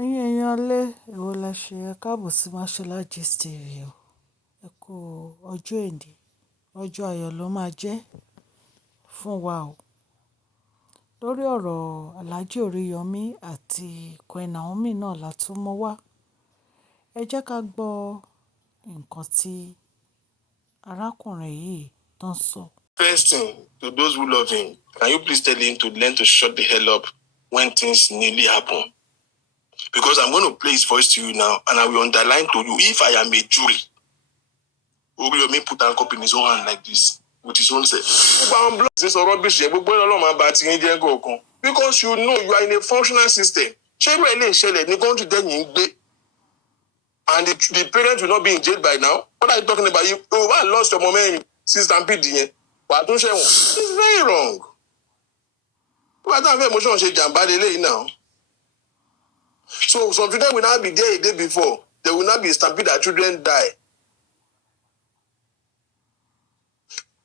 Ẹ̀yin èèyàn ilé, èwo lẹ ṣe? Ẹ káàbọ̀ sí Mashola Gist TV o. Ẹ kú ọjọ́ èní, ọjọ́ ayọ̀ ló máa jẹ́ fún wa o. Lórí ọ̀rọ̀ Alhaji Oriyomi àti Queen Naomi náà la tún mú wá. Ẹ jẹ́ ká gbọ́ nǹkan tí arákùnrin yìí tán sọ. First thing, to those who love him, can you please tell him to learn to shut the hell up when things nearly happen? Because I'm going to play his voice to you now, and I will underline to you, if I am a jury, Oriyomi put handcuff in his own hand like this, with his own self. Because you know you are in a functional system. And the parents will not be in jail by now. What are you talking about? You lost your mom since Stampede. It's very wrong. Why don't have emotion shake and bad now? So some children will not be there a day before. They will not be stampede that children die.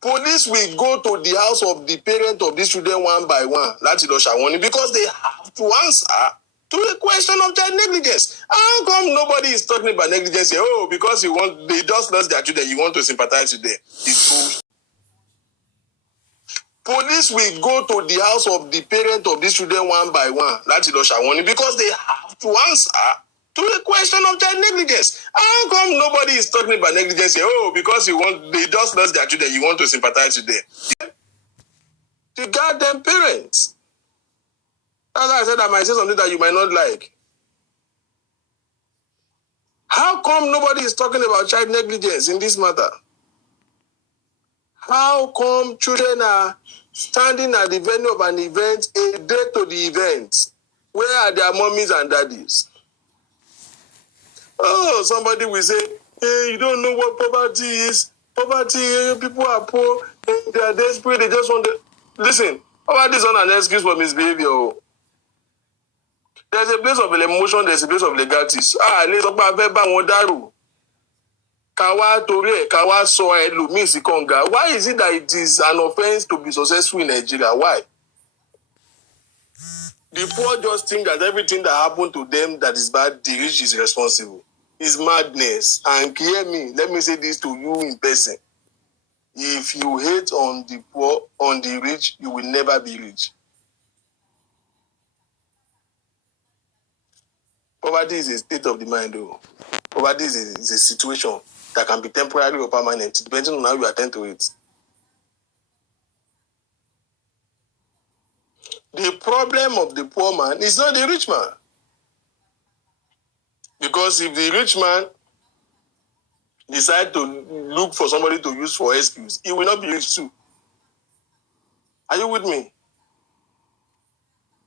Police will go to the house of the parent of these children one by one. Because they have to answer to the question of child negligence. How come nobody is talking about negligence here? Oh, because they just lost their children, you want to sympathize with them. It's bullshit. Police will go to the house of the parent of these children one by one. Because they have to answer to the question of child negligence. How come nobody is talking about negligence here? Oh, because they just lost their children, you want to sympathize with them. The goddamn parents. That's why I said I might say something that you might not like. How come nobody is talking about child negligence in this matter? How come children are standing at the venue of an event a day to the event? Where are their mommies and daddies? Oh, somebody will say, hey, you don't know what poverty is. Poverty, people are poor, they are desperate, they just want to... Listen, poverty is not an excuse for misbehavior. There's a place of emotion, there's a place of legalities. Let's talk about Daru. Kawa Tore, Kawa Soe, Lumisi Konga. Why is it that it is an offense to be successful in Nigeria? Why? The poor just think that everything that happened to them that is bad, the rich is responsible. It's madness. And hear me, let me say this to you in person. If you hate on the poor, on the rich, you will never be rich. Poverty is a state of the mind, though. Poverty is a situation that can be temporary or permanent, depending on how you attend to it. The problem of the poor man is not the rich man. Because if the rich man decide to look for somebody to use for excuse, he will not be rich too. Are you with me?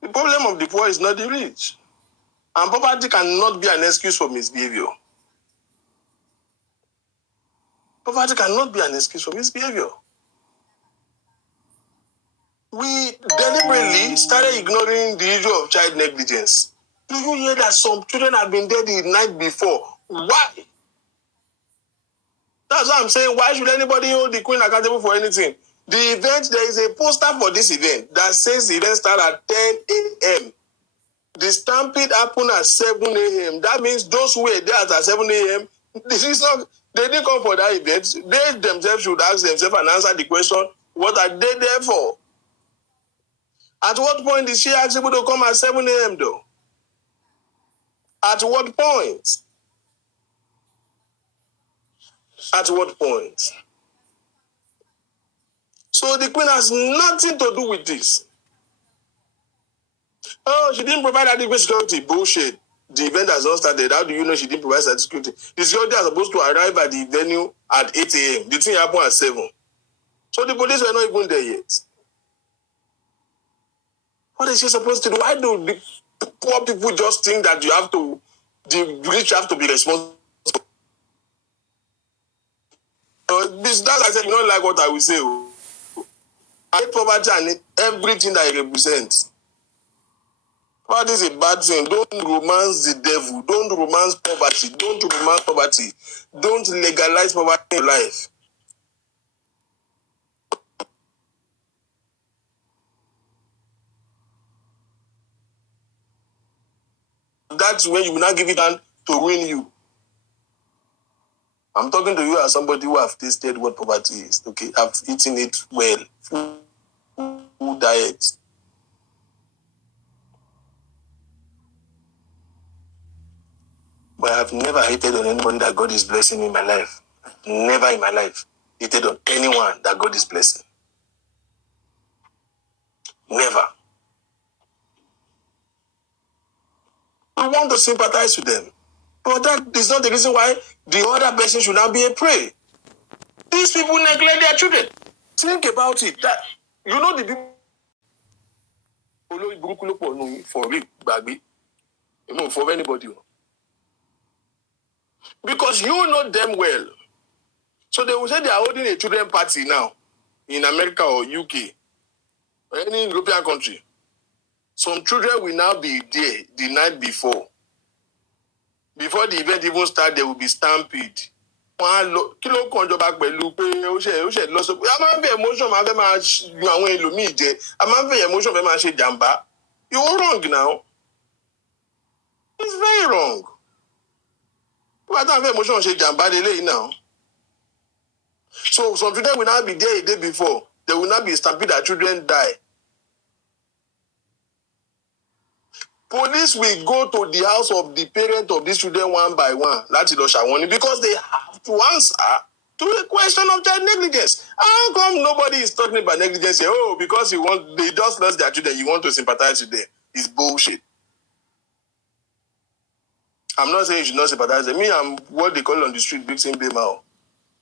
The problem of the poor is not the rich. And poverty cannot be an excuse for misbehavior. Poverty cannot be an excuse for misbehavior. We deliberately started ignoring the issue of child negligence. Do you hear that some children have been dead the night before? Why? That's what I'm saying. Why should anybody hold the queen accountable for anything? The event, there is a poster for this event that says the event starts at 10 a.m. The stampede happened at 7 a.m. That means those who were there at 7 a.m., they didn't come for that event. They themselves should ask themselves and answer the question, what are they there for? At what point is she able to come at 7 a.m. though? At what point? At what point? So the queen has nothing to do with this. Oh, she didn't provide adequate security. Bullshit. The event has not started. How do you know she didn't provide security? The security are supposed to arrive at the venue at 8 a.m. The thing happened at 7. So the police were not even there yet. What is she supposed to do? Why do the poor people just think that the rich have to be responsible? That's I said, you don't like what I will say. I hate poverty and everything that it represents. Poverty is a bad thing. Don't romance the devil. Don't romance poverty. Don't romance poverty. Don't legalize poverty in life. That's when you will not give it down to ruin you. I'm talking to you as somebody who have tasted what poverty is. Okay, I've eaten it well. Full diet. But I've never hated on anyone that God is blessing in my life. Never in my life hated on anyone that God is blessing. Never. I want to sympathize with them. But that is not the reason why the other person should not be a prey. These people neglect their children. Think about it. That you know the people for real, baby. You know, for anybody. Because you know them well. So they will say they are holding a children party now in America or UK or any European country. Some children will now be there the night before. Before the event even starts, there will be stampede. Kí ló kàn jọba pẹ̀lú pé ó ṣe lọ sọ pé a máa ń fẹ́ emotion máa fẹ́ máa ju àwọn ẹlòmíì jẹ a máa ń fẹ́ emotion fẹ́ máa ṣe jàǹbá. You're wrong now. It's very wrong. Wọ́n á fẹ́ emotion ṣe jàǹbá lélẹ́yìí now. So some children will not be there a day before. They will not be stampede that children die. Police will go to the house of the parent of these children one by one láti lọ ṣàwọn because they have to answer to a question of child negligence. How come nobody is talking about negligence here? Oh, because they just lost their children, you want to sympathize with them. It's bullshit. I'm not saying you should not sympathize with them. Me, I'm what they call on the street, big thing Bema.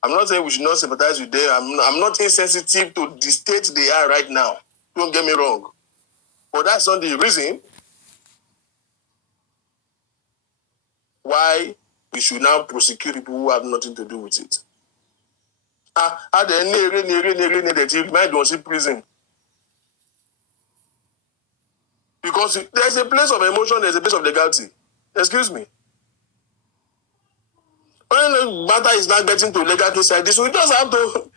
I'm not saying we should not sympathize with them. I'm not insensitive to the state they are right now. Don't get me wrong. But that's not the reason why we should now prosecute people who have nothing to do with it. They remind us in prison. Because there's a place of emotion, there's a place of legality. Excuse me. When the matter is not getting to legal case like this, we just have to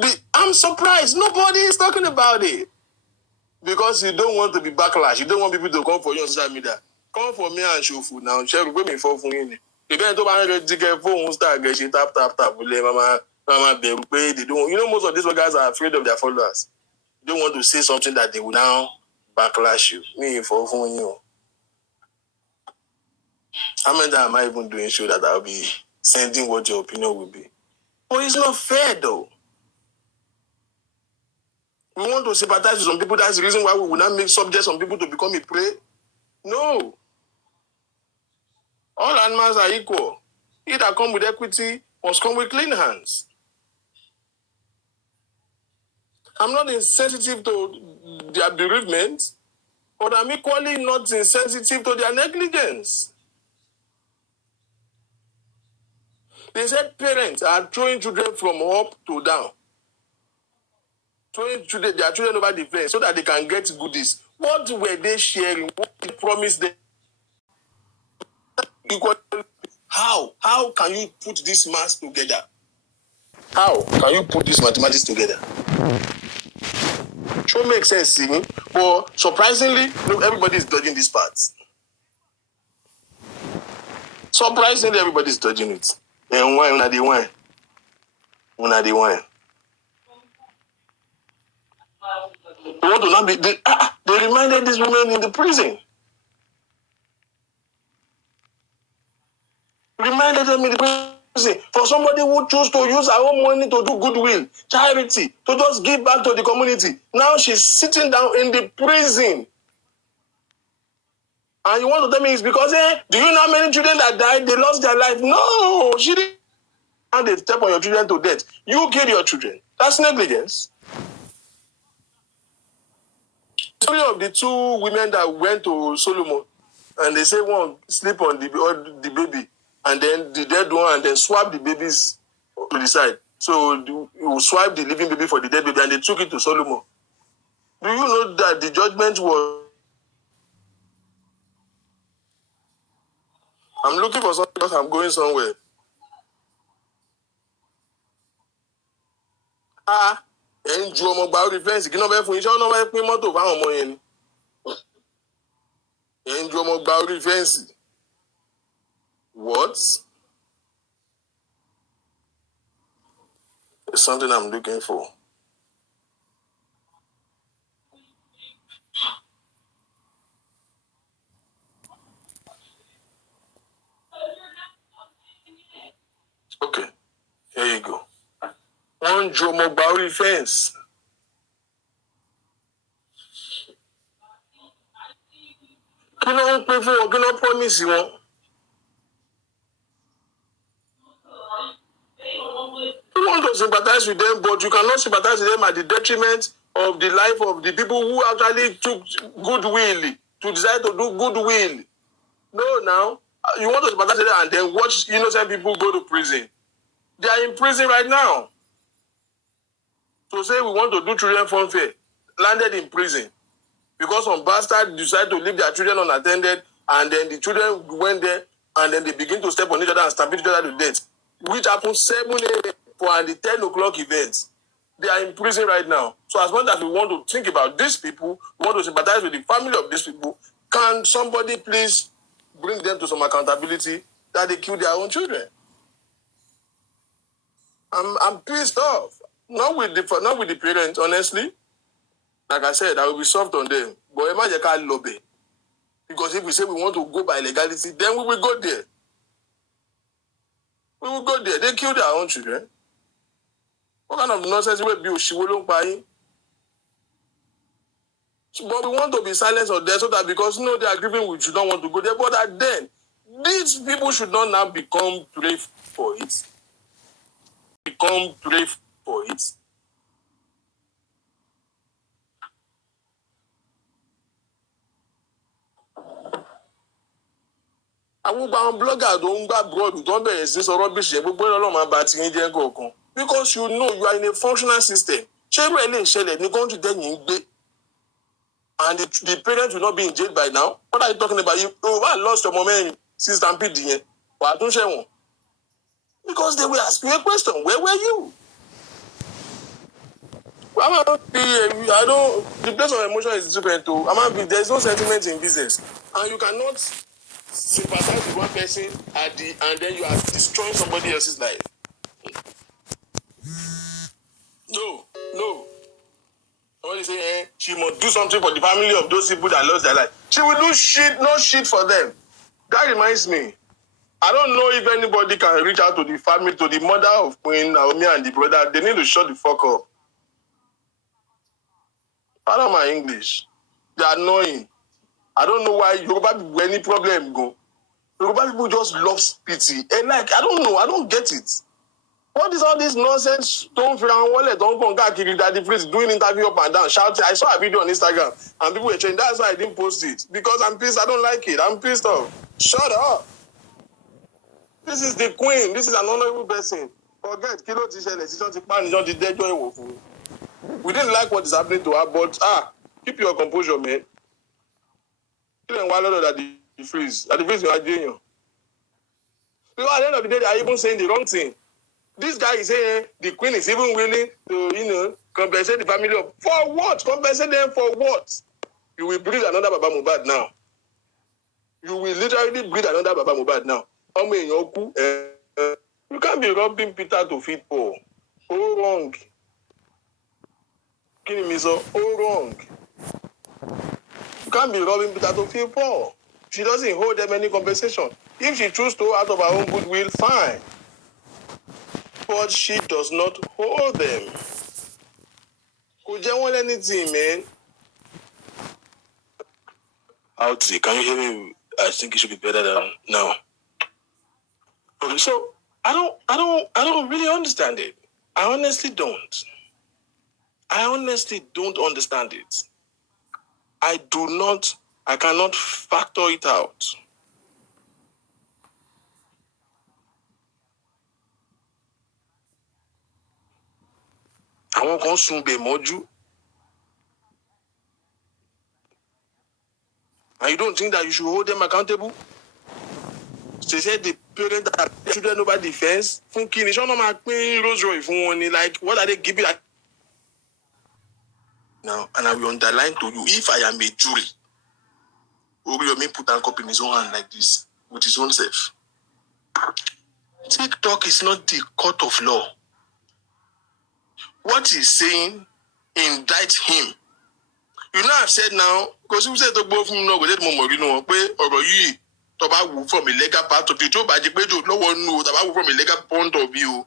be. I'm surprised. Nobody is talking about it. Because you don't want to be backlash. You don't want people to come for you on social media. Come for me and show food now. Share with me for phone. Again, to buy a ticket phone, start getting tap. Mama, they don't. You know, most of these guys are afraid of their followers. They don't want to say something that they will now backlash you. Me for phone you. How many times am I even doing show that I'll be sending what your opinion will be? But it's not fair though. We want to sympathize with some people. That's the reason why we will not make subject some people to become a prey. No. All animals are equal. He that come with equity must come with clean hands. I'm not insensitive to their bereavement, but I'm equally not insensitive to their negligence. They said parents are throwing children from up to down. Throwing their children over the fence so that they can get goodies. What were they sharing? What did they promise them? How can you put this math together? How can you put this mathematics together? Sure makes sense, see me. But surprisingly, everybody is dodging these parts. Surprisingly, everybody is dodging it. And why? Una the wine. They want to not be. They reminded these women in the prison. Reminded them in the prison. For somebody who chose to use her own money to do goodwill, charity, to just give back to the community. Now she's sitting down in the prison. And you want to tell me it's because, do you know how many children that died? They lost their life. No, she didn't. And they step on your children to death. You killed your children. That's negligence. The story of the two women that went to Solomon, and they say one sleep on the baby, and then the dead one, and then swap the babies to the side. So you swipe the living baby for the dead baby, and they took it to Solomon. Do you know that the judgment was? I'm looking for something because I'm going somewhere. Ẹ ń ju ọmọ gba orí fẹ́ǹsì kí náà fẹ́ fún iṣẹ́ ọ̀nà fẹ́ pín mọ́tò fáwọn ọmọ yẹn ni. Ẹ ń ju ọmọ gba orí fẹ́ǹsì What? It's something I'm looking for. Okay, here you go. One Jomo Bauri fence. Kí ló ń pín fún wọn? Kí ló promise wọn? You want to sympathize with them, but you cannot sympathize with them at the detriment of the life of the people who actually took goodwill to decide to do goodwill. No, now you want to sympathize with them and then watch innocent people go to prison. They are in prison right now. So say we want to do children fun fair, landed in prison because some bastard decided to leave their children unattended, and then the children went there and then they begin to step on each other and stampede each other to death, which happened 7 a.m. for the 10 o'clock event. They are in prison right now. So as much as we want to think about these people, we want to sympathize with the family of these people, can somebody please bring them to some accountability that they killed their own children? I'm pissed off. Not with the parents, honestly. Like I said, I will be soft on them. But imagine can't lobby. Because if we say we want to go by legality, then we will go there. We will go there. They killed their own children. What kind of nonsense will be Oshiwolo buying? But we want to be silent on there so that because they are grieving, we should not want to go there. But then, these people should not now become prey for it. Become prey for it. Àwọn blogger tó ń gbá broad tó ń bẹ̀rẹ̀ sí sọ rubbish yẹn gbogbo ọlọ́run máa bá ti yín jẹ́ kọ̀ọ̀kan. Because you know you are in a functional system. Ṣé irú ẹ̀ lè ṣẹlẹ̀ ní country tẹ́yìn ń gbé? And the parents will not be in jail by now. What are you talking about? You lost your mom since stampede yẹn. Wàá tún ṣẹ̀wọ̀n. Because they will ask you a question. Where were you? The place of emotion is different too. There is no sentiment in business. And you cannot sympathize with one person and then you are destroying somebody else's life. No. Somebody say, she must do something for the family of those people that lost their life. She will do no shit for them. That reminds me. I don't know if anybody can reach out to the family, to the mother of Queen Naomi and the brother. They need to shut the fuck up. Pardon my English. They are annoying. I don't know why Yoruba people any problem go. Yoruba people just love pity. And I don't know. I don't get it. What is all this nonsense? Don't come back that the priest doing interview up and down, shouting. I saw a video on Instagram and people were saying that's why I didn't post it. Because I'm pissed. I don't like it. I'm pissed off. Shut up. This is the queen. This is an honorable person. Forget Kilo Tishele, we didn't like what is happening to her, but keep your composure, man. That the freeze you are doing. Because at the end of the day, they are even saying the wrong thing. This guy is saying the queen is even willing to, compensate the family of for what? Compensate them for what? You will breed another Baba Mohbad now. You will literally breed another Baba Mohbad now. You can't be robbing Peter to feed Paul. All wrong. All wrong. You can't be robbing Peter to feed Paul. She doesn't hold them any compensation. If she chooses to out of her own goodwill, fine. But she does not hold them. Could you want anything, man? Can you hear me? I think it should be better than now. Okay, so I don't really understand it. I honestly don't. I honestly don't understand it. I cannot factor it out. Àwọn kan sùn bẹ̀ mọ́jú. And you don't think that you should hold them accountable? They said the parents that children over the fence. Fún kí ni? Ṣé wọ́n máa pín Rose Roy fún wọn ni? Like, what are they giving? Now, and I will underline to you, if I am a jury, Oriyomi put handcuff in his own hand like this, with his own self. TikTok is not the court of law. What he's saying, indict him. You know, I've said now, because you said to both of them, no, we did more, you know, or you from a legal part of you, but you no one knows about from a legal point of view.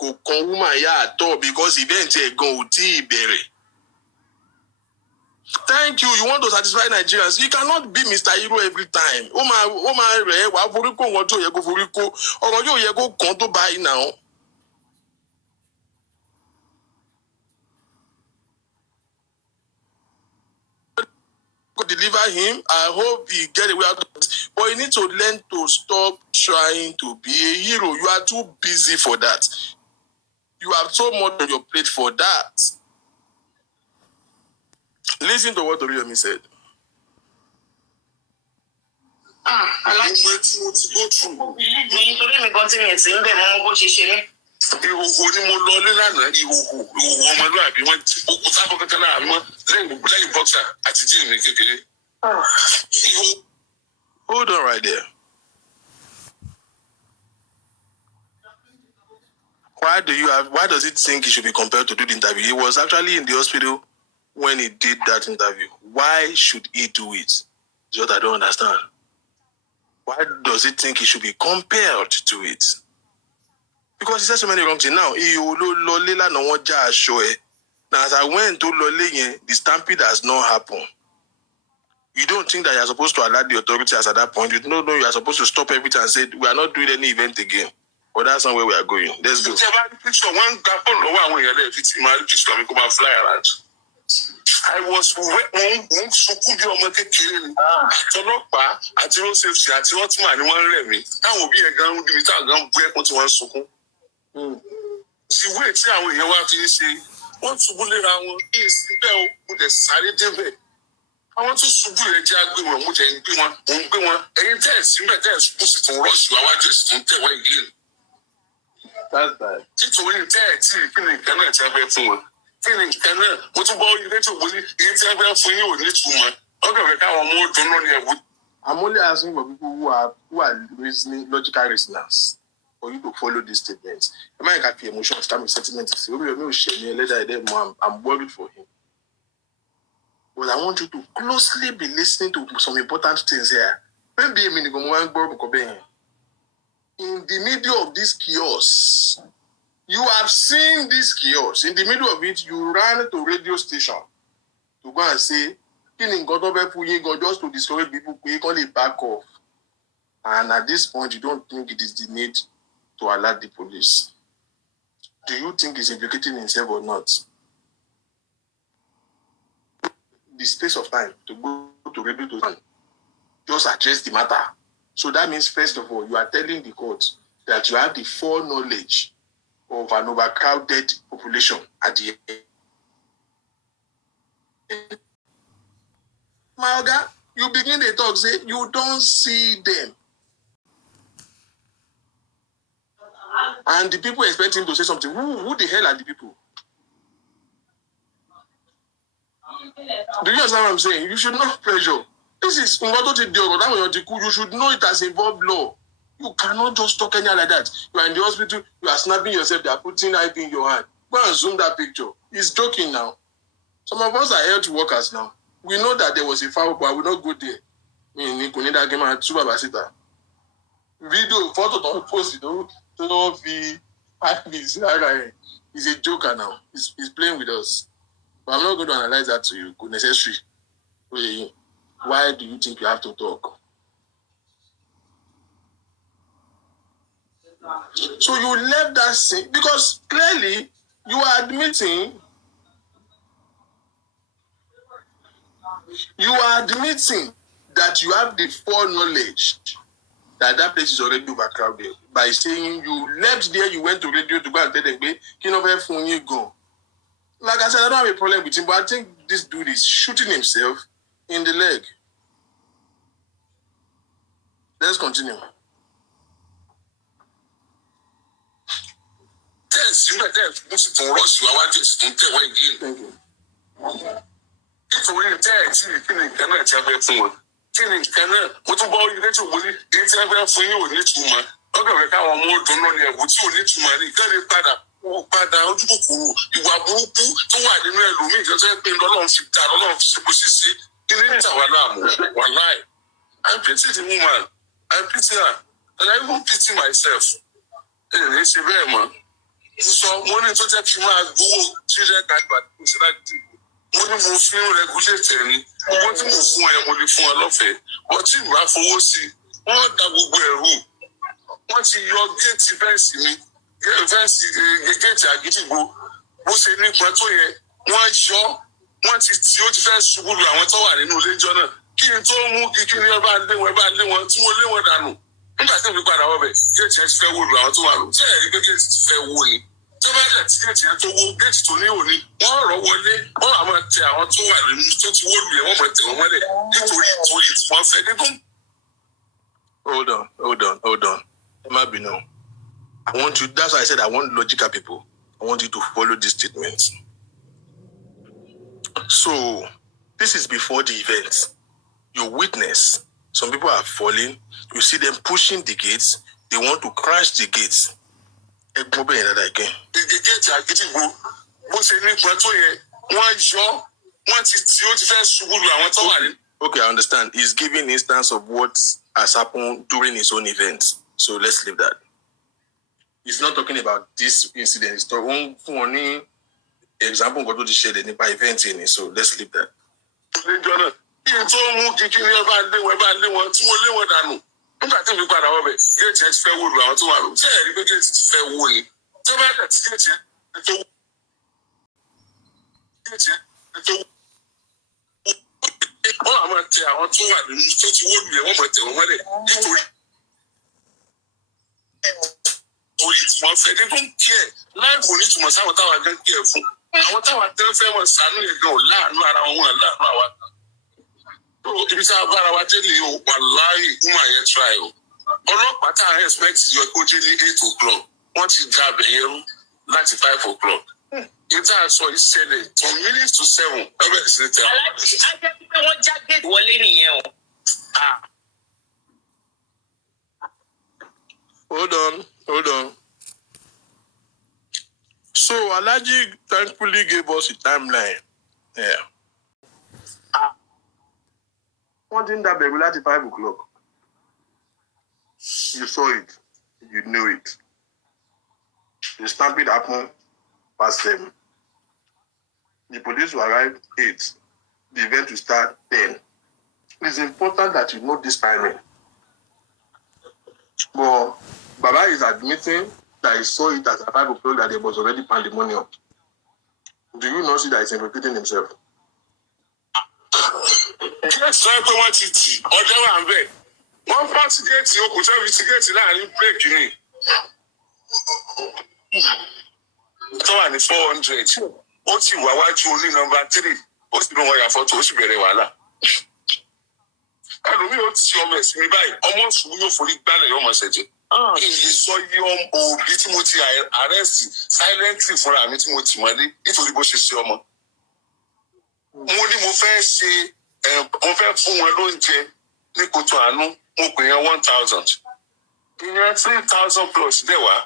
Go come woman ya at all because event go bury. Thank you. You want to satisfy Nigerians. You cannot be Mr. Hero every time. Oh my, wa foriko want to go foriko. Or you go come to buy now. Deliver him. I hope he get away out of it. But you need to learn to stop trying to be a hero. You are too busy for that. You have so much on your plate for that. Listen to what Oriyomi said. Alhaji, go through. Nítorí mi kan tí mi ti ń bẹ̀ mọ́ bó ṣe ṣe mí. Ìhòhò ni mo lọ lé lánàá, ìhòhò ọmọlúwàbí wọn kò sábọ̀ kankan náà àmọ́ lẹ́yìn bọ́ksà àti jíìnì kékeré. Hold on right there. Why does it think he should be compelled to do the interview? He was actually in the hospital when he did that interview. Why should he do it? It's what I don't understand. Why does he think he should be compelled to it? Because he said so many wrong things. Now, now as I went to Lole, the stampede has not happened. You don't think that you're supposed to alert the authorities at that point. You don't know you're supposed to stop everything and say, we are not doing any event again. But that's not where we are going. Let's go. Fly around. I was àtọlọ́pàá àti road safety àti ọtúmọ̀ ni wọ́n rẹ̀ mí táwọn òbí yẹn gan níbi táwọn gan bú ẹkún tí wọ́n ń sunkún. Ìwé tí àwọn èèyàn wá fi ń ṣe wọ́n ṣubú léra wọn kí èsì bẹ́ẹ̀ o mo dẹ̀ sáré débẹ̀. Àwọn tó ṣubú yẹn jẹ́ àgbé wọn mo jẹ́ ń gbé wọn mò ń gbé wọn ẹ̀yin tẹ́ ẹ̀ sí bẹ́ẹ̀ tẹ́ ẹ̀ ṣubú sì tún rọ́ọ̀ṣì wá wájú sì tún tẹ̀wọ́ ìgbé. Títorí tẹ́ ẹ̀ tí ìpínlẹ̀ nǹkan náà ti fẹ́ fún wọn. Kí ni nǹkan náà mo tún bọ́ ilé tó wọlé èyí tí wọ́n fẹ́ fún yín ò ní ìtumọ̀ ọkàn rẹ̀ káwọn ọmọ ọdún náà ní ẹ̀wọ́. I'm only asking for people who are reasoning, logical reasoners, for you to follow these statements. The man can be emotional, start sentiment. I'm worried for him. But I want you to closely be listening to some important things here. Maybe in the middle of this chaos, you have seen this chaos. In the middle of it, you ran to radio station to go and say, just to discourage people, we call it back off. And at this point, you don't think it is the need to alert the police. Do you think he's implicating himself or not? The space of time to go to radio to just address the matter. So that means, first of all, you are telling the court that you have the foreknowledge of an overcrowded population at the end. Maoga, you begin to talk, say you don't see them. And the people expect him to say something. Who the hell are the people? Do you understand what I'm saying? You should not pressure. This is you should know it has involved law. You cannot just talk anyhow like that. You are in the hospital, you are snapping yourself, they are putting IV in your hand. Go and zoom that picture. He's joking now. Some of us are health workers now. We know that there was a foul, but I will not go there. Video, photo, don't post it. He's a joker now. He's playing with us. But I'm not going to analyze that to you. Necessary. Why do you think you have to talk? So you left that scene because clearly you are admitting that you have the foreknowledge that place is already overcrowded by saying you left there, you went to radio to go and tell them, go. Like I said, I don't have a problem with him, but I think this dude is shooting himself in the leg. Let's continue. Thank you. Nítorí tẹ́ ẹ̀ tí kí ni nǹkan náà ti fẹ́ fún wọn. Kí ni nǹkan náà? Mo tún bọ́ ilé tó wọlé, èyí tí wọ́n fẹ́ fún yín ò ní ìtumọ̀. ọkàn rẹ̀ káwọn ọmọ ọdún náà ní ẹ̀bùn tí ò ní túmọ̀ ní ìkẹ́lẹ́ padà ojú kòkòrò ìwà burúkú tó wà nínú ẹlòmíì kan tó yẹ pé Ọlọ́run fi ta Ọlọ́run fi ṣe bó ṣe ṣe kí ní ìta wà láàmú wàláì. I pity the woman. I pity her. And I even pity myself. Ẹ ṣe bẹ́ẹ̀ mọ́. Sọ mo ní tó jẹ́ kí n máa gbowó children dagba kò sí láti dìbò. Mo ní mo fi ń regulate ẹ̀ ni. Owó tí mo fún ẹ mo lè fún ẹ lọ́fẹ̀ẹ́. Ọtí ìgbà fowó sí i. Wọ́n da gbogbo ẹ̀rù. Wọ́n ti yọ géètì fẹ́ǹsì mi. Fẹ́ǹsì géètì àgídìgbò. Bó ṣe nípa tó yẹ. Wọ́n yọ. Wọ́n ti tí ó ti fẹ́ ṣubú lu àwọn tó wà nínú ilé ìjọ náà. Kí n tó mú kíkí ní ẹ bá lé wọn tí mo lé wọn dànù. Nígbà tí mi padà wọ́bẹ̀, géètì yẹn ti fẹ́ wó lu àwọn tó wà lò. Tí ẹ̀rí pé géètì ti fẹ́ wó ni. Tó bá dẹ̀ tí géètì yẹn tó wó, géètì tó ní òní, wọ́n rọ̀ wọlé, wọ́n á máa tẹ àwọn tó wà nínú tó ti wó lu yẹn, wọ́n máa tẹ wọ́n mọ́lẹ̀ nítorí tí wọ́n fẹ́ dínkù. Hold on. Emma Bino. I want you, that's why I said I want logical people. I want you to follow this statement. So, this is before the event. You witness, some people are falling, you see them pushing the gates, they want to crash the gates. The gates are getting go. Okay, I understand. He's giving instance of what has happened during his own event. So let's leave that. He's not talking about this incident. He's talking only example of what he shared in by event in it. So let's leave that. Nígbà tí mi padà wọ́bẹ̀, géètì ẹ ti fẹ́ wó lu àwọn tó wà lò. Ṣé ẹ̀rí pé géètì ti fẹ́ wó ni? Tó bá dẹ̀ tí géètì ẹ tó wó. Géètì ẹ tó wó. Wọ́n á máa tẹ àwọn tó wà nínú tó ti wó lu yẹn, wọ́n máa tẹ wọ́n mọ́lẹ̀ nítorí tí wọ́n fẹ́. They don't care. Láì kò ní túmọ̀ sáwọn táwa gan kí ẹ fún. Àwọn táwa tẹ́ fẹ́ mọ̀ sànú yẹn gan ò láàánú ara wọn láàánú àwa. Ibi tí a bára wa dé ni o wà láàyè kúmọ̀ yẹn try o. Ọlọ́pàá tá a expect yọ kó dé ní 8 o'clock. Wọ́n ti da abẹ̀yẹ rú láti 5 o'clock. Ìta àṣọ ìṣẹ̀lẹ̀ from minutes to 7. Ọbẹ̀ ti ṣe tẹ̀ wọ́n. Alhaji, á jẹ́ pé wọ́n já gate wọlé nìyẹn o. Hold on. So Alhaji thankfully gave us a timeline. Yeah. Wọ́n ti ń da bẹ̀rù láti 5 o'clock. You saw it. You knew it. The stampede happened past 7. The police will arrive 8. The event will start 10. It's important that you know this timing. But Baba is admitting that he saw it at 5 o'clock that there was already pandemonium. Do you not see that he's implicating himself? Sọ pé wọ́n ti tì ọjọ́ wà ń bẹ̀. Wọ́n fọ́ tíkẹ́ẹ̀tì okùn sẹ́fi tíkẹ́ẹ̀tì láàrin bírèkì ni. Tó wà ní 400. Ó ti wà wájú oní nọ́mbà 3. Ó sì bí wọ́n ya fọ́tò, ó sì bẹ̀rẹ̀ wàhálà. Ẹlòmíì ó ti ọmọ ẹ̀sìn mi báyìí. Ọmọ ṣùgbọ́n yóò forí gbálẹ̀ yóò mọ̀ ṣẹ̀jẹ̀. Ìyè sọ yí òbí tí mo ti àrẹ́sì silently fúnra mi tí mo tì mọ́lé nítorí bó ṣe ṣe ọmọ. Mo ní mo fẹ́ fún wọn lóúnjẹ ní kòtò àánú, mo pè yẹn 1,000. Ìyẹn 3,000 plus dẹ̀ wá.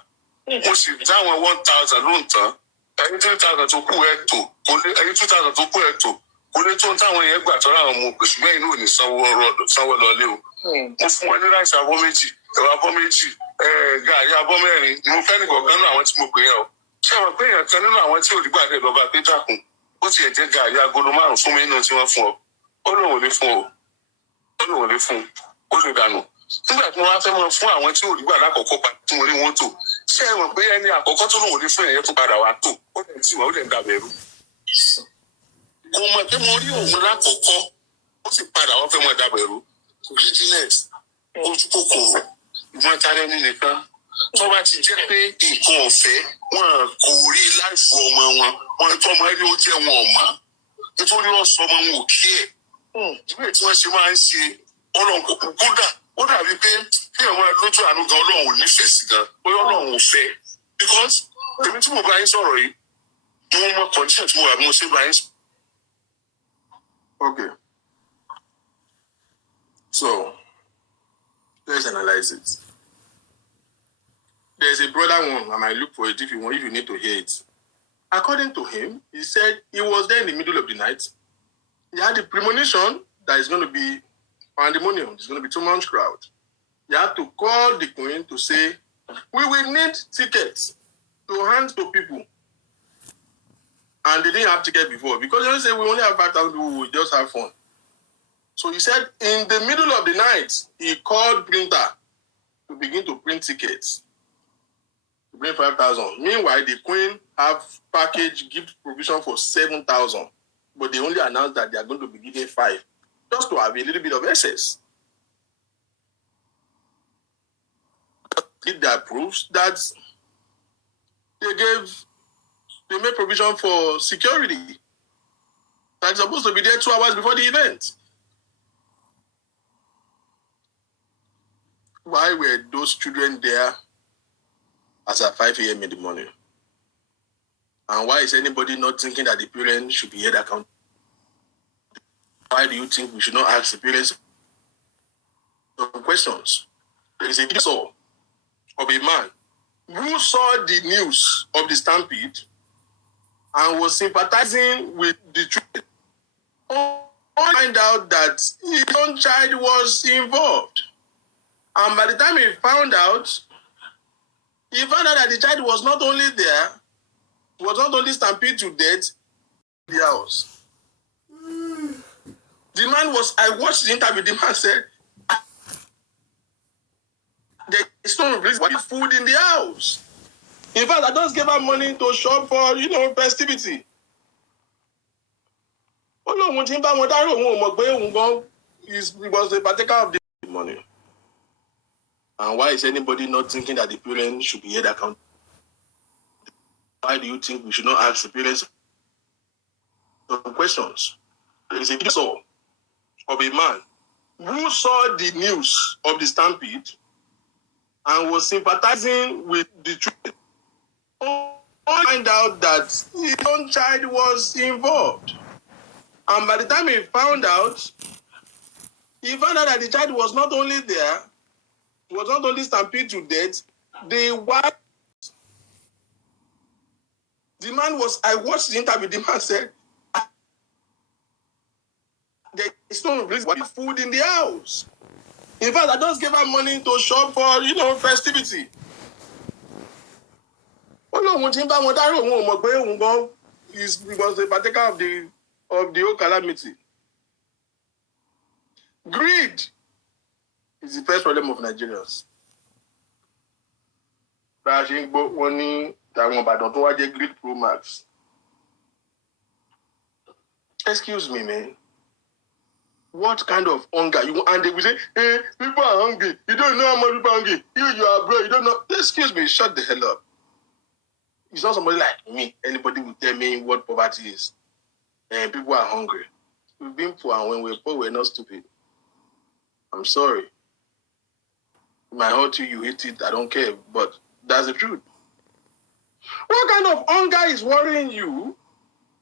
Mo sì dáwọn 1,000 lóǹtàn. Ẹni 3,000 tó kù ẹ̀ tò, ẹni 2,000 tó kù ẹ̀ tò. Kò lè tó ń táwọn yẹn gbà tọ́ra àwọn ọmọ òpè ṣùgbọ́n inú ò ní sanwó lọlé o. Mo fún wọn ní ráìsì abọ́ méjì, ẹ̀wà abọ́ méjì, gààrí abọ́ mẹ́rin ni mo fẹ́ nìkọ̀ọ̀kan nínú àwọn tí mo pè yẹn o. Ṣé àwọn pé èèyàn kan nínú àwọn tí ò rí gbàdé lọ́ba pé dákun, ó ti ẹ̀ jẹ́ gààrí agolo 5 fún mi nínú tí wọ́n fún ọ. Ó lóun ò lè fún o. Ó lè dànù. Nígbà tí mo wá fẹ́ mọ fún àwọn tí ò rí gbà lákọ̀ọ́kọ́ pa tí mo rí wọn tò. Ṣé ẹ mọ̀ pé ẹni àkọ́kọ́ tó lóun ò lè fún ẹ̀yẹ tó padà wá tò? Ó lè tì wọ́n, ó lè dàbẹ̀rù. Kò mọ̀ pé mo rí òun lákọ̀ọ́kọ́, ó sì padà wọ́n fẹ́ mọ̀ dàbẹ̀rù. Vigilance, ojú kòkòrò, ìgbọ́n tara ẹni nìkan. Tó bá ti jẹ́ pé nǹkan ọ̀fẹ́, wọn kò rí láìfọ ọmọ wọn. Wọn tó ọmọ ẹni ó jẹ́ wọn ọ̀mà. Nítorí wọ́n sọ ọmọ wọn ò kí ẹ̀. Ìbéèrè tí wọ́n ṣe máa ń ṣe ọlọ́run kò kódà. Ó dàbí pé kí àwọn lójú àánú gan ọlọ́run ò nífẹ̀ẹ́ sí gan. Bóyá ọlọ́run ò fẹ́. Because èmi tí mo bá yín sọ̀rọ̀ yìí, mo mọ condition tí mo wà bí mo ṣe bá yín sọ̀rọ̀. Okay. So, let's analyze it. There's a brother one, I might look for it if you need to hear it. According to him, he said he was there in the middle of the night. He had a premonition that is going to be pandemonium. It's going to be too much crowd. He had to call the queen to say, we will need tickets to hand to people. And they didn't have tickets before because they say we only have 5,000 people, we just have fun. So he said in the middle of the night, he called printer to begin to print tickets. To bring 5,000. Meanwhile, the queen have package gift provision for 7,000. But they only announced that they are going to be giving 5. Just to have a little bit of excess. That proves that they made provision for security. That's supposed to be there 2 hours before the event. Why were those children there as at 5 a.m. in the morning? And why is anybody not thinking that the parents should be held accountable? Why do you think we should not ask the parents some questions? There is a video of a man who saw the news of the stampede and was sympathizing with the children. Find out that his own child was involved. And by the time he found out that the child was not only there, was not only stampeded to death, in the house. The man was, I watched the interview, the man said, there is no reason for food in the house. In fact, I just gave her money to shop for, festivity. Oh no, when Timba was a partaker of the money. And why is anybody not thinking that the parents should be held accountable? Why do you think we should not ask the parents some questions? There is a video of a man who saw the news of the stampede and was sympathizing with the children. Find out that his own child was involved. And by the time he found out that the child was not only there, was not only stampeded to death, the man was, I watched the interview, the man said, there is no reason for food in the house. In fact, I just gave her money to shop for, festivity. Oh no, when Timba he was a partaker of the whole calamity. Greed is the first problem of Nigerians. Greed Pro Max. Excuse me, man. What kind of hunger? And they will say, hey, people are hungry. You don't know how much people are hungry. You are broke. You don't know. Excuse me, shut the hell up. It's not somebody like me. Anybody will tell me what poverty is. And people are hungry. We've been poor, and when we're poor, we're not stupid. I'm sorry. It might hurt you, you hate it, I don't care. But that's the truth. What kind of hunger is worrying you?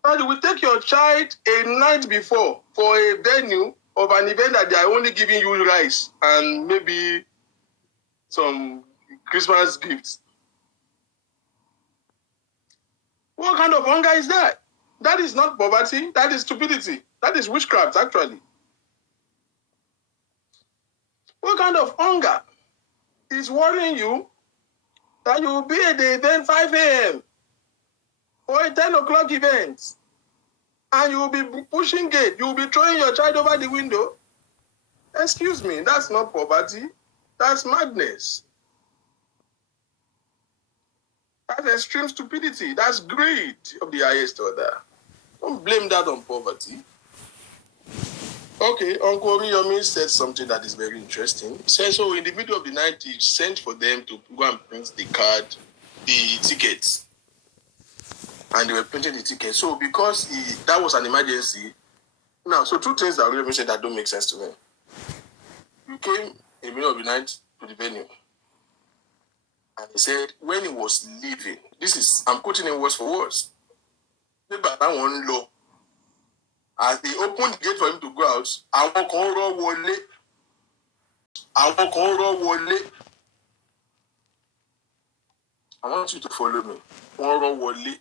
And you will take your child a night before for a venue of an event that they are only giving you rice and maybe some Christmas gifts. What kind of hunger is that? That is not poverty. That is stupidity. That is witchcraft, actually. What kind of hunger is worrying you that you will be at the event 5 a.m. or a 10 o'clock event and you will be pushing gate, you will be throwing your child over the window? Excuse me, that's not poverty. That's madness. That's extreme stupidity. That's greed of the highest order. Don't blame that on poverty. Okay, Uncle Oriyomi said something that is very interesting. He said, so in the middle of the night, he sent for them to go and print the tickets. And they were printing the tickets. So because that was an emergency. Now, so 2 things that Oriyomi said that don't make sense to me. He came in the middle of the night to the venue. And he said, when he was leaving, I'm quoting him words for words. As they opened the gate for him to go out, àwọn kan rọ́ wọlé. I want you to follow me. One run Wally.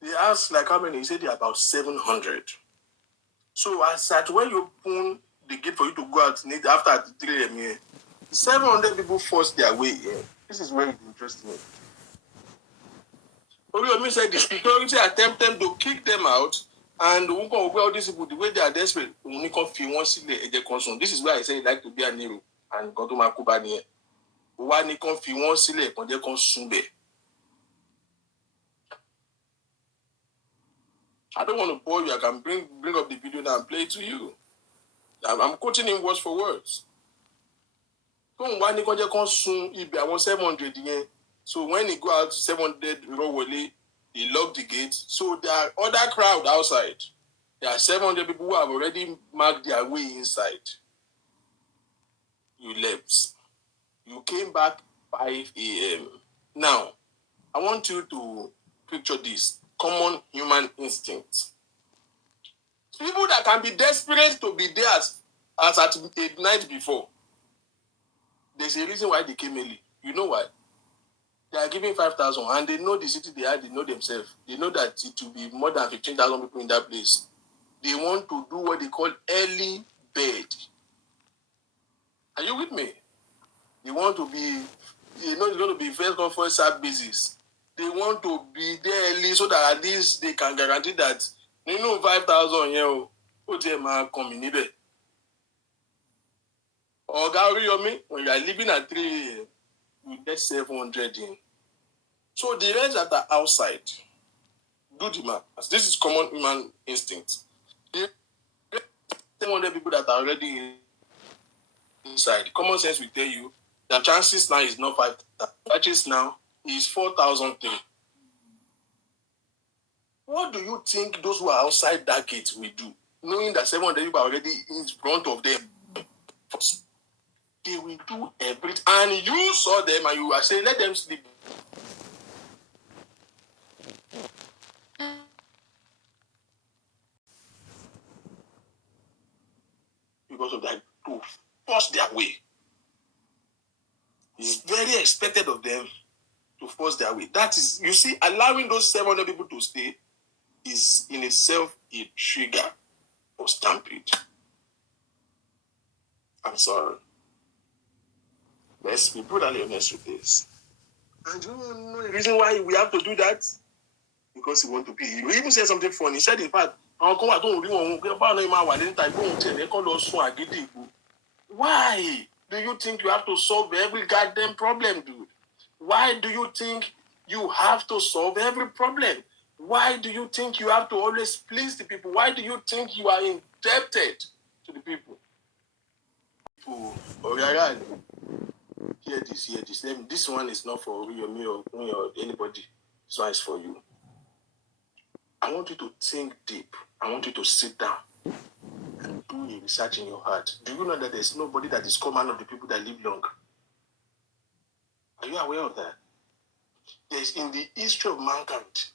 They asked like how many? He said they're about 700. So as at when you open the gate for you to go out after 3 a.m. here, 700 people forced their way in. This is where it's interesting. Oriyomi said the security attempted to kick them out, and all these people, the way they are desperate, this is why I say he like to be an hero and go to Makubani. I don't want to bore you. I can bring up the video now and play it to you. I'm quoting him words for words. So when he go out 700 he locked the gate. So there are other crowd outside. There are 700 people who have already marked their way inside. You left. You came back 5 a.m. Now, I want you to picture this common human instinct. People that can be desperate to be there as at a night before. There's a reason why they came early. You know why? They are giving 5,000 and they know the city they are, they know themselves. They know that it will be more than 15,000 people in that place. They want to do what they call early bed. Are you with me? They want to be, it's going to be first come first serve basis. They want to be there early so that at least they can guarantee that 5,000 here, come in it. Or Oriyomi, when you are living at 3 a.m., you get 700 in. So the rest that are outside, do the math. This is common human instinct. The 700 people that are already inside, common sense will tell you the chances now is not 5,000. Chances now is 4,003. What do you think those who are outside that gate will do? Knowing that 700 people are already in front of them. They will do everything. And you saw them and you are saying, let them sleep. Because of that, to force their way. It's very expected of them to force their way. That is, you see, allowing those 700 people to stay is in itself a trigger for stampede. I'm sorry. Let's be brutally honest with this. And do you know the reason why we have to do that? Because we want to be. He even said something funny. He said, in fact, why do you think you have to solve every goddamn problem, dude? Why do you think you have to solve every problem? Why do you think you have to always please the people? Why do you think you are indebted to the people? Hear this. This one is not for Oriyomi or anybody. This one is for you. I want you to think deep. I want you to sit down and do a research in your heart. Do you know that there's nobody that is common of the people that live long? Are you aware of that? There's in the history of mankind,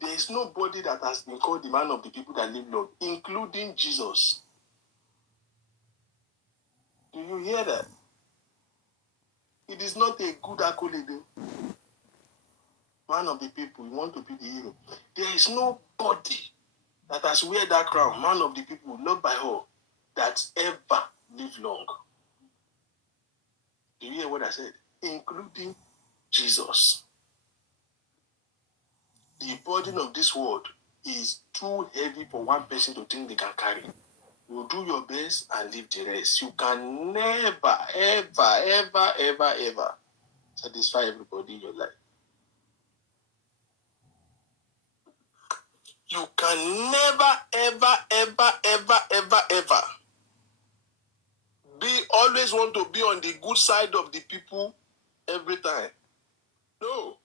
there is nobody that has been called the man of the people that live long, including Jesus. Do you hear that? It is not a good accolade. Man of the people, you want to be the hero. There is nobody that has wear that crown, man of the people, loved by all, that ever lived long. Do you hear what I said? Including Jesus. The burden of this world is too heavy for one person to think they can carry. You do your best and leave the rest. You can never, ever satisfy everybody in your life. You can never, ever always want to be on the good side of the people every time. No.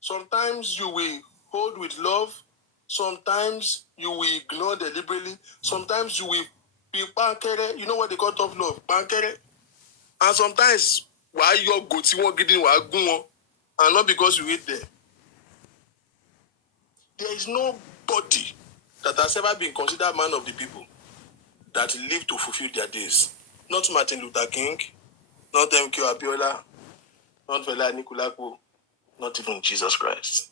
Sometimes you will hold with love. Sometimes you will ignore deliberately. Sometimes you will be pankere. You know what they call tough love? Pankere. And sometimes, why you go to one getting and not because you eat there. There is nobody that has ever been considered man of the people that lived to fulfill their days. Not Martin Luther King, not M.K. Abiola, Not Fela Anikulapo, not even Jesus Christ.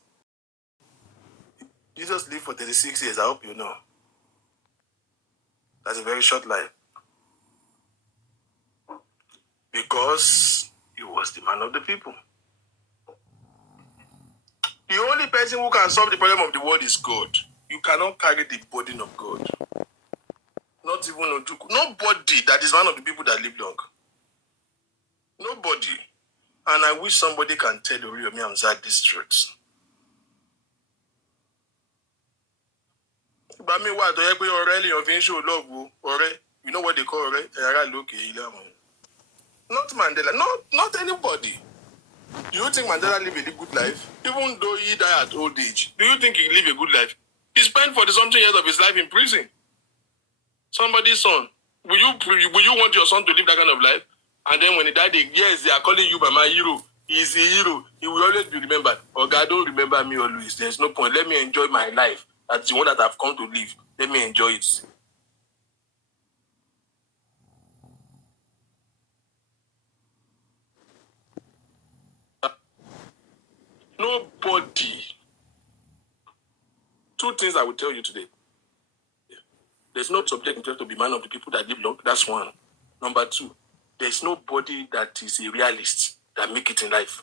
Jesus lived for 36 years, I hope you know. That's a very short life. Because he was the man of the people. The only person who can solve the problem of the world is God. You cannot carry the burden of God. Not even Ojuku. Nobody that is one of the people that live long. Nobody. And I wish somebody can tell Oriyomi and Zad this truth. But me, what? You know what they call Ore? Not Mandela. Not anybody. Do you think Mandela lived a good life? Even though he died at old age. Do you think he lived a good life? He spent 40-something years of his life in prison. Somebody's son. Will you want your son to live that kind of life? And then when he died, yes, they are calling you by my hero. He's a hero. He will always be remembered. Oh God, don't remember me always. There's no point. Let me enjoy my life. That's the one that I've come to live. Let me enjoy it. Nobody. Two things I will tell you today. There's no subject interest to be man of the people that live long. That's one. Number two, there's nobody that is a realist that make it in life.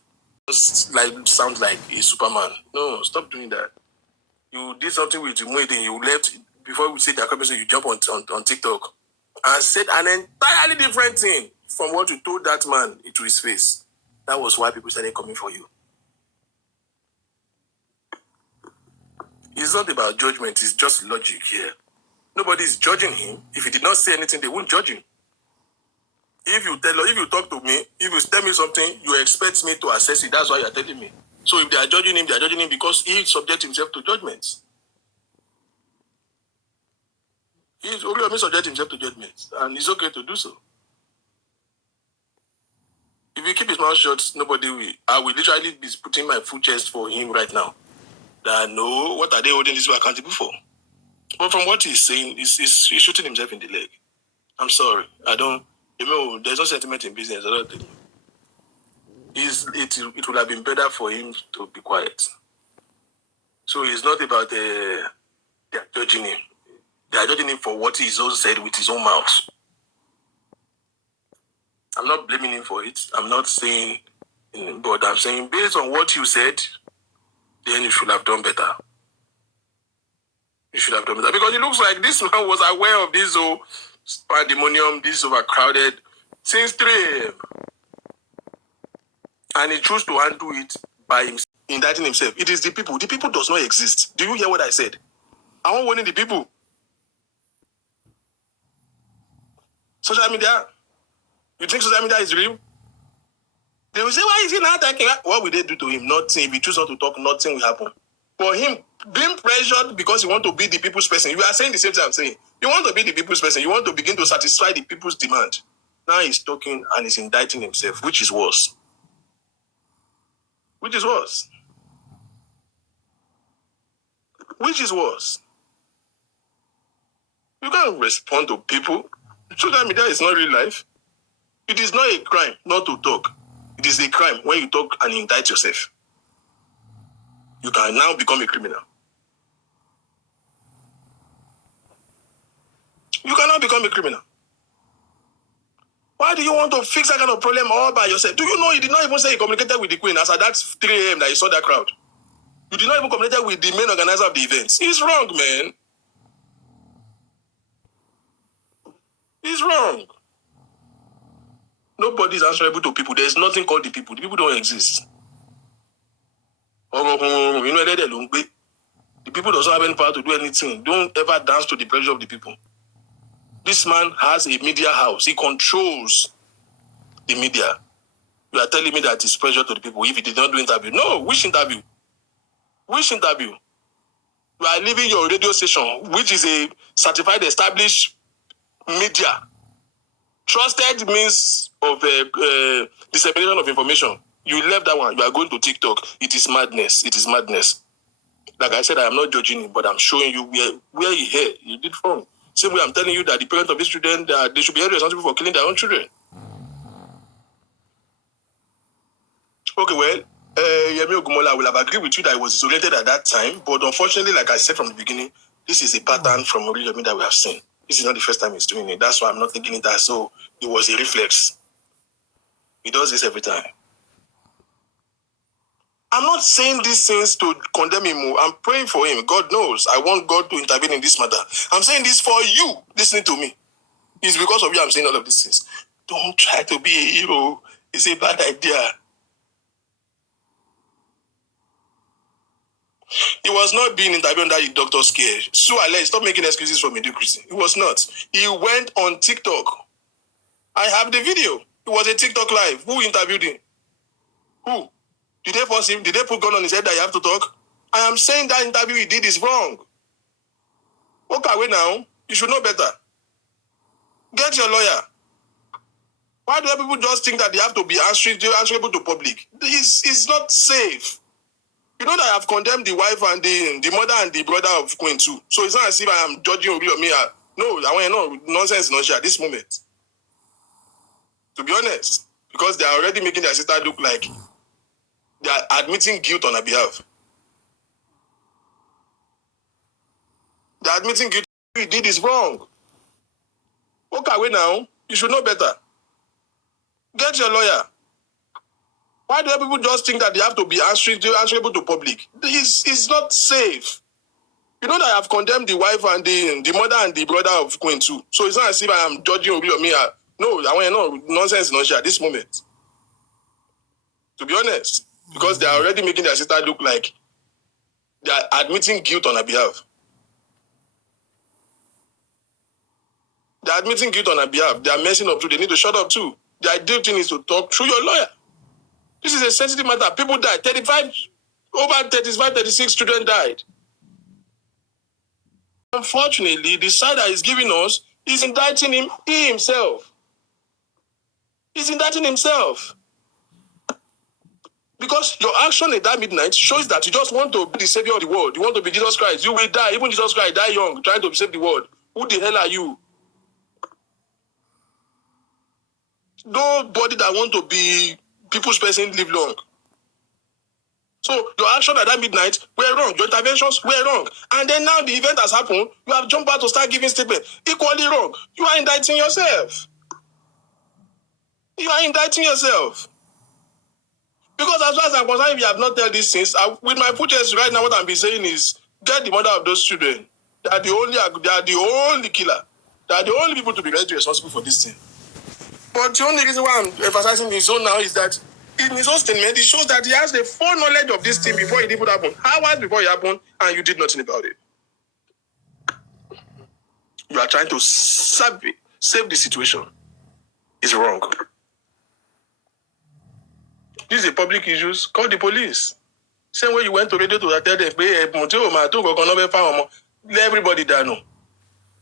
Sounds like a Superman. No, stop doing that. You did something with Muideen, you left before we say that conversation, you jump on TikTok and said an entirely different thing from what you told that man to his face. That was why people started coming for you. It's not about judgment, it's just logic here. Nobody is judging him. If he did not say anything, they won't judge him. If you talk to me, if you tell me something, you expect me to assess it. That's why you're telling me. So if they are judging him because he subjects himself to judgments. He's Oriyomi subject himself to judgments, and it's okay to do so. If he keep his mouth shut, nobody will. I will literally be putting my full chest for him right now. That no, what are they holding this accountable for? But from what he's saying, he's shooting himself in the leg. I'm sorry. I don't. There's no sentiment in business. I don't think. It would have been better for him to be quiet. So it's not about they're judging him. They are judging him for what he's own said with his own mouth. I'm not blaming him for it. I'm not saying, but I'm saying based on what you said, then you should have done better. You should have done better. Because it looks like this man was aware of this whole pandemonium, this overcrowded, since 3 a.m. And he chose to handle it by himself, indicting himself. It is the people. The people does not exist. Do you hear what I said? I want winning the people. Social media, you think social media is real? They will say, why is he not attacking? What will they do to him? Nothing. If he chooses not to talk, nothing will happen. For him, being pressured because you want to be the people's person, you are saying the same thing I'm saying. You want to be the people's person. You want to begin to satisfy the people's demand. Now he's talking and he's indicting himself, which is worse. Which is worse. Which is worse. You can't respond to people. Social media is not real life. It is not a crime not to talk. It is a crime when you talk and indict yourself. You can now become a criminal. You cannot become a criminal. Why do you want to fix that kind of problem all by yourself? Do you know he did not even say he communicated with the queen as at that 3 a.m. that you saw that crowd? You did not even communicate with the main organizer of the event. He's wrong, man. He's wrong. Nobody is answerable to people. There's nothing called the people. The people don't exist. The people doesn't have any power to do anything. Don't ever dance to the pressure of the people. This man has a media house. He controls the media. You are telling me that it's pressure to the people if he did not do interview. No, which interview? Which interview? You are leaving your radio station, which is a certified, established media. Trusted means of dissemination of information. You left that one. You are going to TikTok. It is madness. It is madness. Like I said, I am not judging him, but I'm showing you where he did wrong. Same way I'm telling you that the parents of these children, they should be held responsible for killing their own children. Okay, well, Yemi Ogumola, I will have agreed with you that it was isolated at that time, but unfortunately, like I said from the beginning, this is a pattern from Oriyomi that we have seen. This is not the first time he's doing it. That's why I'm not taking it as so it was a reflex. He does this every time. I'm not saying these things to condemn him. I'm praying for him. God knows. I want God to intervene in this matter. I'm saying this for you listening to me. It's because of you I'm saying all of these things. Don't try to be a hero. It's a bad idea. He was not being interviewed under the doctor's care. So alleged. Stop making excuses for mediocrity. He was not. He went on TikTok. I have the video. It was a TikTok live. Who interviewed him? Who? Did they force him? Did they put gun on his head that you have to talk? I am saying that interview he did is wrong. Walk away now. You should know better. Get your lawyer. Why do people just think that they have to be answerable to public? It's not safe. You know that I have condemned the wife and the mother and the brother of Queen too. So it's not as if I am judging Oriyomi. No, I want to know nonsense not at this moment. To be honest, because they are already making their sister look like they are admitting guilt on her behalf. They are admitting guilt. What he did is wrong. Walk away now. You should know better. Get your lawyer. Why do people just think that they have to be answerable to public? It's not safe. You know that I have condemned the wife and the mother and the brother of Queen too. So it's not as if I am judging Oriyomi. No, I want to know nonsense not at this moment. To be honest, because they are already making their sister look like they are admitting guilt on her behalf. They are admitting guilt on her behalf. They are messing up too. They need to shut up too. The ideal thing is to talk through your lawyer. This is a sensitive matter. People died. Over 35, 36 children died. Unfortunately, the side that is giving us is indicting him, he himself. He's indicting himself. Because your action at that midnight shows that you just want to be the savior of the world. You want to be Jesus Christ. You will die. Even Jesus Christ died young, trying to save the world. Who the hell are you? Nobody that want to be people's person live long. So your action at that midnight were wrong. Your interventions were wrong. And then now the event has happened. You have jumped out to start giving statements. Equally wrong. You are indicting yourself. You are indicting yourself. Because as far as I'm concerned, if you have not told these things, with my footage right now, what I'm saying is get the mother of those children. They are the only killer. They are the only people to be really responsible for this thing. But the only reason why I'm emphasizing this zone now is that in his own statement, it shows that he has the full knowledge of this thing before it even happened. Hours before it happened, and you did nothing about it. You are trying to save the situation. It's wrong. This is a public issue. Call the police. Same way you went to radio to tell them, let everybody down.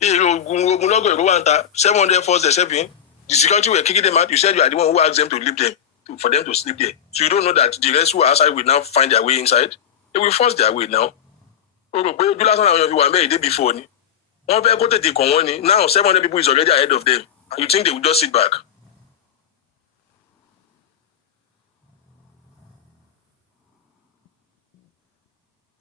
700 force the 7. The security were kicking them out. You said you are the one who asked them to leave them, for them to sleep there. So you don't know that the rest who are outside will now find their way inside. They will force their way now. Before. Now 700 people is already ahead of them. And you think they will just sit back?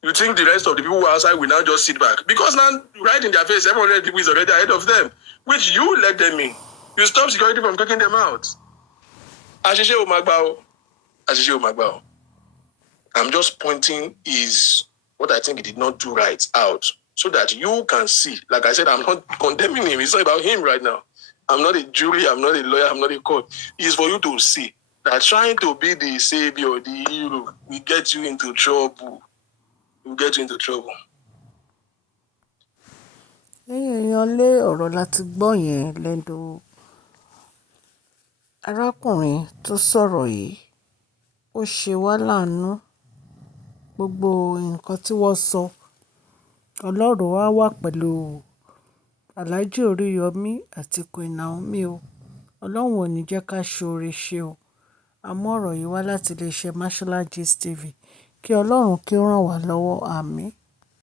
You think the rest of the people who are outside will now just sit back? Because now, right in their face, 700 people is already ahead of them, which you let them in. You stop security from kicking them out. Ashishe Omagbao. Ashishe Omagbao. I'm just pointing what I think he did not do right out, so that you can see. Like I said, I'm not condemning him. It's not about him right now. I'm not a jury. I'm not a lawyer. I'm not a court. It's for you to see that trying to be the savior, the hero, will get you into trouble. Will get you into trouble. èèyàn lé ọ̀rọ̀ láti gbọ́ yẹn lẹ́nu arákùnrin tó sọ̀rọ̀ yìí. Ó ṣe wá láàánú. Gbogbo nǹkan tí wọ́n sọ, Ọlọ́run á wà pẹ̀lú Alhaji Oriyomi àti Queen Naomi o. Ọlọ́run ò ní jẹ́ ká ṣoore ṣe o. A mú ọ̀rọ̀ yìí wá láti iléeṣẹ́ Mashola Gist TV. Kí Ọlọ́run kí ó ràn wá lọ́wọ́. Àmín.